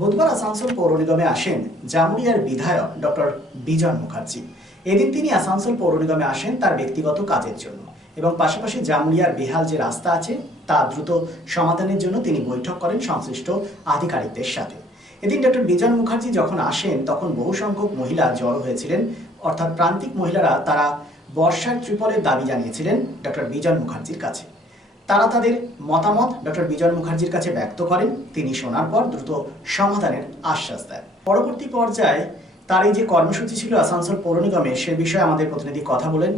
বুধবার আসানসোল পৌর নিগমে আসেন জামুরিয়ার বিধায়ক ডক্টর বিজন মুখার্জি। এদিন তিনি আসানসোল পৌর নিগমে আসেন তার ব্যক্তিগত কাজের জন্য এবং পাশাপাশি জামুরিয়ার বেহাল যে রাস্তা আছে তা দ্রুত সমাধানের জন্য তিনি বৈঠক করেন সংশ্লিষ্ট আধিকারিকদের সাথে। এদিন ডক্টর বিজন মুখার্জি যখন আসেন তখন বহু সংখ্যক মহিলা জড়ো হয়েছিলেন, অর্থাৎ প্রান্তিক মহিলারা তারা বর্ষার ত্রিপলের দাবি জানিয়েছিলেন ডক্টর বিজন মুখার্জির কাছে। তারা তাদের মতামত ডক্টর বিজন মুখার্জির কাছে ব্যক্ত করেন। তিনি শোনার পর দ্রুত সমাধানের আশ্বাস দেন। পরবর্তী পর্যায়ে তার এই যে কর্মসূচি ছিল আসানসোল পৌর নিগমে, সে বিষয়ে আমাদের প্রতিনিধি কথা বলেন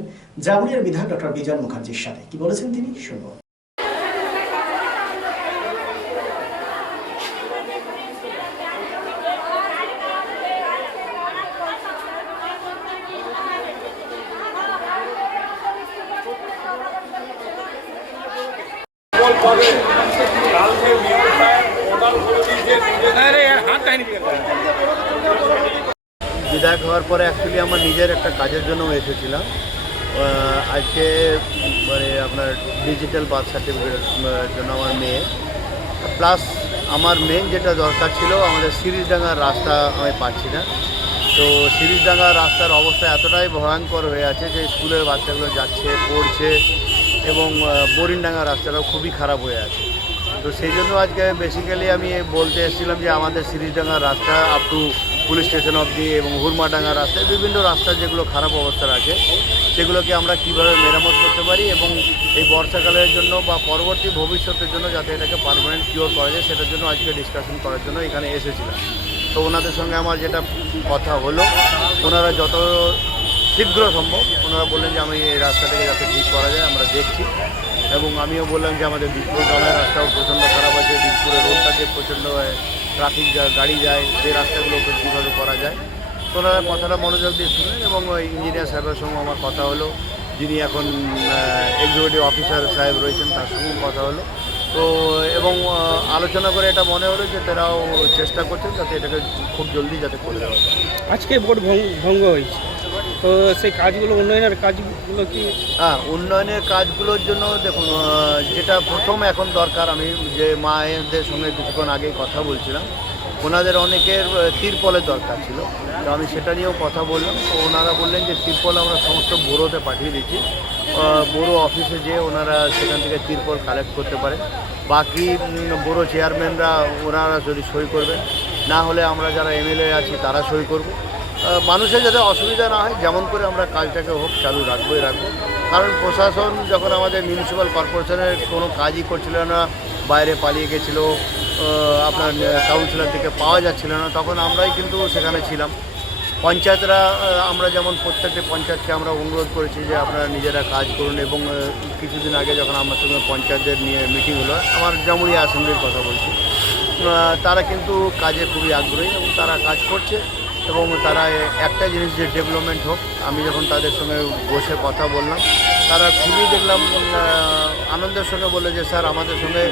জামুরিয়ার বিধায়ক ডক্টর বিজন মুখার্জির সাথে। কি বলেছেন তিনি শুনব। বিধায়ক হওয়ার পরে অ্যাকচুয়ালি আমার নিজের একটা কাজের জন্য এসেছিলাম। আজকে মানে আপনার ডিজিটাল বার্থ সার্টিফিকেটের জন্য আমার মেয়ে, প্লাস আমার মেন যেটা দরকার ছিল আমাদের সিরিজডাঙ্গার রাস্তা আমি পাচ্ছি না। তো সিরিজডাঙ্গার রাস্তার অবস্থা এতটাই ভয়ঙ্কর হয়ে আছে যে স্কুলের বাচ্চাগুলো যাচ্ছে পড়ছে এবং বোরিনডাঙ্গা রাস্তাটাও খুবই খারাপ হয়ে আছে। তো সেই জন্য আজকে বেসিক্যালি আমি বলতে এসেছিলাম যে আমাদের সিরিজডাঙ্গার রাস্তা আপ টু পুলিশ স্টেশন অবধি এবং হুরমাডাঙ্গা রাস্তায় বিভিন্ন রাস্তা যেগুলো খারাপ অবস্থার আছে সেগুলোকে আমরা কীভাবে মেরামত করতে পারি এবং এই বর্ষাকালের জন্য বা পরবর্তী ভবিষ্যতের জন্য যাতে এটাকে পার্মানেন্ট কিওর করা যায় সেটার জন্য আজকে ডিসকাশন করার জন্য এখানে এসেছিলাম। তো ওনাদের সঙ্গে আমার যেটা কথা হলো, ওনারা যত শীঘ্র সম্ভব ওনারা বললেন যে আমি এই রাস্তাটাকে যাতে ঠিক করা যায় আমরা দেখছি। এবং আমিও বললাম যে আমাদের দিকপুর গ্রামের রাস্তাও প্রচণ্ড খারাপ আছে, দিকপুরের রোডটাকে প্রচণ্ড ট্রাফিক গাড়ি যায়, সেই রাস্তাগুলোকে কীভাবে করা যায়। তো ওনারা কথাটা মনোযোগ দিয়ে শুনলেন এবং ওই ইঞ্জিনিয়ার সাহেবের সঙ্গে আমার কথা হলো, যিনি এখন এক্সিকিউটিভ অফিসার সাহেব রয়েছেন তার সঙ্গে কথা হলো। তো এবং আলোচনা করে এটা মনে হলো যে তারাও চেষ্টা করছেন যাতে এটাকে খুব জলদি যাতে করে দেওয়া যায়। আজকে ভোট ভঙ্গ হয়েছে, তো সেই কাজগুলো উন্নয়নের কাজগুলো কি? উন্নয়নের কাজগুলোর জন্য দেখুন, যেটা প্রথম এখন দরকার, আমি যে মায়েদের সঙ্গে কিছুক্ষণ আগেই কথা বলছিলাম, ওনাদের অনেকের তিরপলের দরকার ছিল। তো আমি সেটা নিয়েও কথা বললাম। তো ওনারা বললেন যে তিরপল আমরা সমস্ত বোরোতে পাঠিয়ে দিচ্ছি, বোরো অফিসে যেয়ে ওনারা সেখান থেকে তিরপল কালেক্ট করতে পারেন। বাকি বোরো চেয়ারম্যানরা ওনারা যদি সই করবেন, না হলে আমরা যারা এমএলএ আছি তারা সই করব। মানুষের যাতে অসুবিধা না হয় যেমন করে আমরা কাজটাকে হোক চালু রাখবো। কারণ প্রশাসন যখন আমাদের মিউনিসিপ্যাল কর্পোরেশনের কোনো কাজই করছিল না, বাইরে পালিয়ে গেছিলো, আপনার কাউন্সিলর থেকে পাওয়া যাচ্ছিল না, তখন আমরাই কিন্তু সেখানে ছিলাম। পঞ্চায়েতরা আমরা যেমন প্রত্যেকটি পঞ্চায়েতকে আমরা অনুরোধ করেছি যে আপনারা নিজেরা কাজ করুন এবং কিছুদিন আগে যখন আমার সঙ্গে পঞ্চায়েতদের নিয়ে মিটিং হলো, আমার জামুরিয়া অ্যাসেম্বলির কথা বলছি, তারা কিন্তু কাজে খুবই আগ্রহী এবং তারা কাজ করছে এবং তারা একটা জিনিস যে ডেভেলপমেন্ট হোক। আমি যখন তাদের সঙ্গে বসে কথা বললাম, তারা খুবই দেখলাম আনন্দের সঙ্গে বলে যে স্যার আমাদের সঙ্গে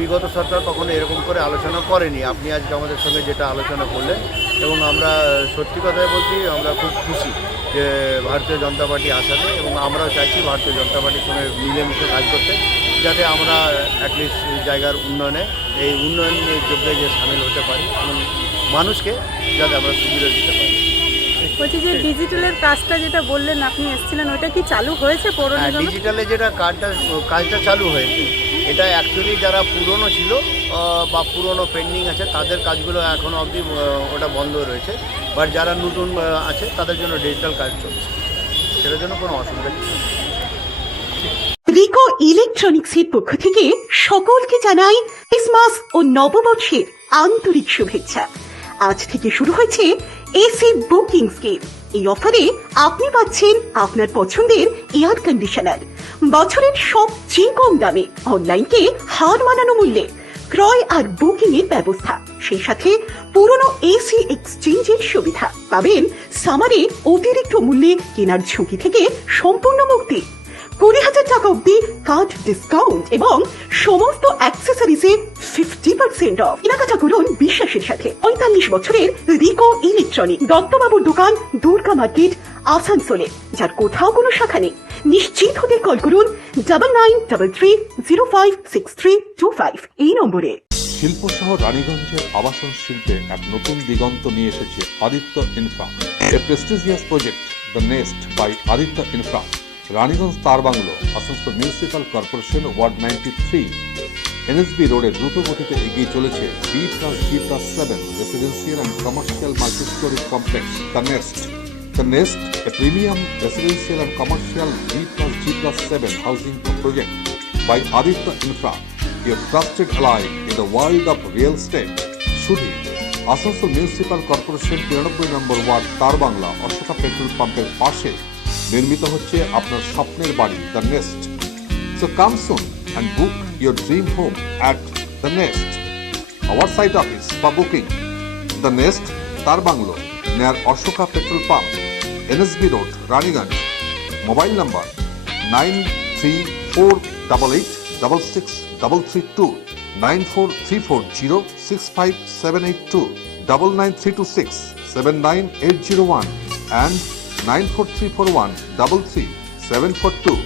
বিগত সরকার কখনো এরকম করে আলোচনা করেনি, আপনি আজকে আমাদের সঙ্গে যেটা আলোচনা করলেন এবং আমরা সত্যি কথাই বলছি আমরা খুব খুশি যে ভারতীয় জনতা পার্টি আসাতে, এবং আমরাও চাইছি ভারতীয় জনতা পার্টির সঙ্গে মিলেমিশে কাজ করতে, যাতে আমরা অ্যাটলিস্ট জায়গার উন্নয়নে এই উন্নয়নের যোগ্যে যে সামিল হতে পারি এবং মানুষকে যাতে আমরা সুবিধা দিতে পারি। বলছি যে ডিজিটালের কাজটা যেটা বললেন আপনি এসেছিলেন, ওটা কি চালু হয়েছে পৌর নিগমে? ডিজিটালে যেটা কাজটা চালু হয়েছে, এটা অ্যাকচুয়ালি যারা পুরনো ছিল বা পুরনো পেন্ডিং আছে তাদের কাজগুলো এখনও অবধি ওটা বন্ধ রয়েছে, বাট যারা নতুন আছে তাদের জন্য ডিজিটাল কাজ চলছে, সেটার জন্য কোনো অসুবিধা নেই। রিকো ইলেকট্রনিক্সের পক্ষ থেকে সকলকে জানাই ক্রিসমাস ও নববর্ষের আন্তরিক শুভেচ্ছা। আজ থেকে শুরু হয়েছে এসি বুকিং স্কিম। এই অফারে আপনি পাচ্ছেন আপনার পছন্দের এয়ার কন্ডিশনার বছরের সবচেয়ে কম দামে, অনলাইনকে হার মানানো মূল্যে ক্রয় আর বুকিং এর ব্যবস্থা, সেই সাথে পুরনো এসি এক্সচেঞ্জের সুবিধা পাবেন। সামারে অতিরিক্ত মূল্যে কেনার ঝুঁকি থেকে সম্পূর্ণ মুক্তি, 20,000 টাকা অব্দি কার্ড ডিসকাউন্ট এবং সমস্ত অ্যাক্সেসরিজে 50% অফ। কেনাকাটা করুন বিশ্বাসের সাথে। 45 বছরের রিকো ইলেকট্রনিক, দত্তবাবুর দোকান, দুর্গা মার্কেট, আসানসোলে, যার কোথাও কোনো শাখা নেই। নিশ্চিত হতে কল করুন 9933056325 এই নম্বরে। শিল্পসহ রানীগঞ্জের আবাসন শিল্পে এক নতুন দিগন্ত নিয়ে এসেছে Aditya infra, a prestigious project the Nest by Aditya infra. Raniganj তার bungalow, Asansol municipal corporation, ward 93, NSB রোডে দ্রুত গতিতে এগিয়ে চলেছে B+G+7 residential and commercial multi storey complex the Nest. The Nest, a premium residential and commercial B+G+7 housing project by Aditya Infra, your trusted ally in the world of real estate. শুধু Asansol municipal corporation 93 নম্বর word তার Bangla Ashoka petrol পাম্পের পাশে নির্মিত হচ্ছে আপনার স্বপ্নের বাড়ি the nest. So come soon and book your dream home at The Nest. Our site office for booking The Nest, Tar Banglo, near Ashoka Petrol Pump, NSB Road, Raniganj. Mobile number 9488866332, 943406578 99326 79801 and 94341 742